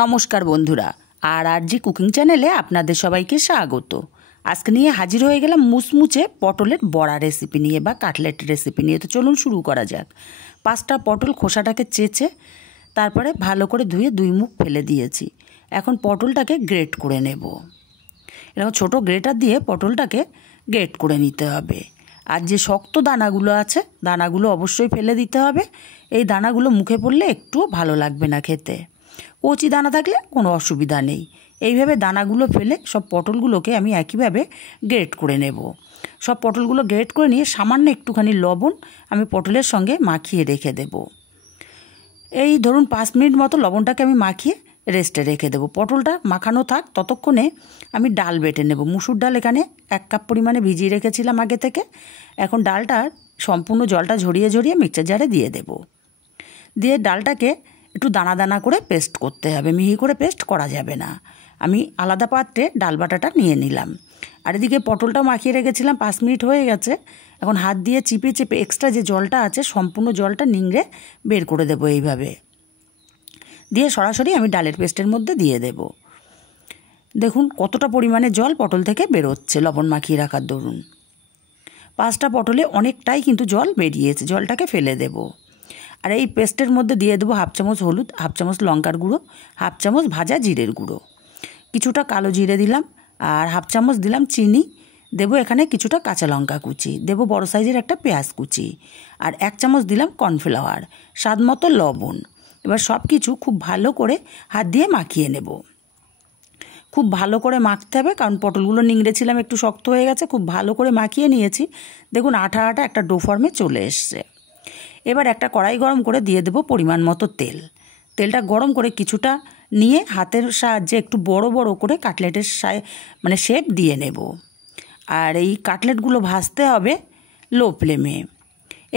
নমস্কার বন্ধুরা, আর জি কুকিং চ্যানেলে আপনাদের সবাইকে স্বাগত। আজকে নিয়ে হাজির হয়ে গেলাম মুচমুচে পটলের বড়া রেসিপি নিয়ে বা কাটলেট রেসিপি নিয়ে। তো চলুন শুরু করা যাক। 5টা পটল খোসাটাকে চেঁচে তারপরে ভালো করে ধুয়ে 2 মুখ ফেলে দিয়েছি। এখন পটলটাকে গ্রেট করে নেব। এরকম ছোটো গ্রেটার দিয়ে পটলটাকে গ্রেট করে নিতে হবে। আর যে শক্ত দানাগুলো আছে দানাগুলো অবশ্যই ফেলে দিতে হবে। এই দানাগুলো মুখে পড়লে একটুও ভালো লাগবে না খেতে। কচি দানা থাকলে কোনো অসুবিধা নেই। এইভাবে দানাগুলো ফেলে সব পটলগুলোকে আমি একইভাবে গ্রেট করে নেব। সব পটলগুলো গ্রেট করে নিয়ে সামান্য একটুখানি লবণ আমি পটলের সঙ্গে মাখিয়ে রেখে দেব। এই ধরুন 5 মিনিট মতো লবণটাকে আমি মাখিয়ে রেস্টে রেখে দেবো। পটলটা মাখানো থাক, ততক্ষণে আমি ডাল বেটে নেব। মুসুর ডাল এখানে 1 কাপ পরিমাণে ভিজিয়ে রেখেছিলাম আগে থেকে। এখন ডালটার সম্পূর্ণ জলটা ঝরিয়ে ঝরিয়ে মিক্সচার জারে দিয়ে দেব। দিয়ে ডালটাকে একটু দানা দানা করে পেস্ট করতে হবে, মিহি করে পেস্ট করা যাবে না। আমি আলাদা পাত্রে ডাল বাটাটা নিয়ে নিলাম। আর এদিকে পটলটাও মাখিয়ে রেখেছিলাম, 5 মিনিট হয়ে গেছে। এখন হাত দিয়ে চিপে চিপে এক্সট্রা যে জলটা আছে সম্পূর্ণ জলটা নিংড়ে বের করে দেবো। এইভাবে দিয়ে সরাসরি আমি ডালের পেস্টের মধ্যে দিয়ে দেব। দেখুন কতটা পরিমাণে জল পটল থেকে বেরোচ্ছে লবণ মাখিয়ে রাখার দরুন। 5টা পটলে অনেকটাই কিন্তু জল বেরিয়েছে, জলটাকে ফেলে দেব। আর এই পেস্টের মধ্যে দিয়ে দেবো 1/2 চামচ হলুদ, 1/2 চামচ লঙ্কার গুঁড়ো, 1/2 চামচ ভাজা জিরের গুঁড়ো, কিছুটা কালো জিরে দিলাম, আর 1/2 চামচ দিলাম চিনি। দেবো এখানে কিছুটা কাঁচা লঙ্কা কুচি, দেবো বড় সাইজের একটা পেঁয়াজ কুচি, আর 1 চামচ দিলাম কর্নফ্লাওয়ার, স্বাদ মতো লবণ। এবার সব কিছু খুব ভালো করে হাত দিয়ে মাখিয়ে নেব। খুব ভালো করে মাখতে হবে, কারণ পটলগুলো নিংড়েছিলাম একটু শক্ত হয়ে গেছে। খুব ভালো করে মাখিয়ে নিয়েছি। দেখুন আঠা আঠা একটা ডো ফর্মে চলে এসছে। এবার একটা কড়াই গরম করে দিয়ে দেবো পরিমাণ মতো তেল। তেলটা গরম করে কিছুটা নিয়ে হাতের সাহায্যে একটু বড় বড় করে কাটলেটের শেপ দিয়ে নেব। আর এই কাটলেটগুলো ভাজতে হবে লো ফ্লেমে।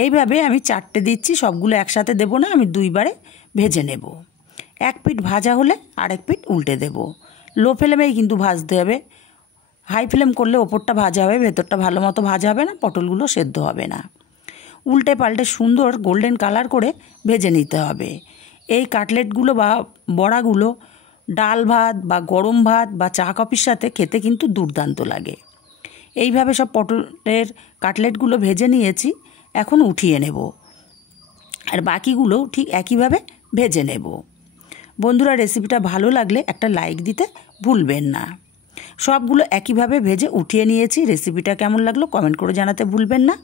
এইভাবে আমি 4টে দিচ্ছি, সবগুলো একসাথে দেব না, আমি 2 বারে ভেজে নেব। 1 পিঠ ভাজা হলে আরেক পিঠ উল্টে দেব। লো ফ্লেমেই কিন্তু ভাজতে হবে। হাই ফ্লেম করলে ওপরটা ভাজা হবে, ভেতরটা ভালো মতো ভাজা হবে না, পটলগুলো সেদ্ধ হবে না। উল্টে পাল্টে সুন্দর গোল্ডেন কালার করে ভেজে নিতে হবে। এই কাটলেটগুলো বা বড়াগুলো ডাল ভাত বা গরম ভাত বা চা কফির সাথে খেতে কিন্তু দুর্দান্ত লাগে। এইভাবে সব পটলের কাটলেটগুলো ভেজে নিয়েছি, এখন উঠিয়ে নেব। আর বাকিগুলো ঠিক একইভাবে ভেজে নেব। বন্ধুরা, রেসিপিটা ভালো লাগলে একটা লাইক দিতে ভুলবেন না। সবগুলো একইভাবে ভেজে উঠিয়ে নিয়েছি। রেসিপিটা কেমন লাগলো কমেন্ট করে জানাতে ভুলবেন না।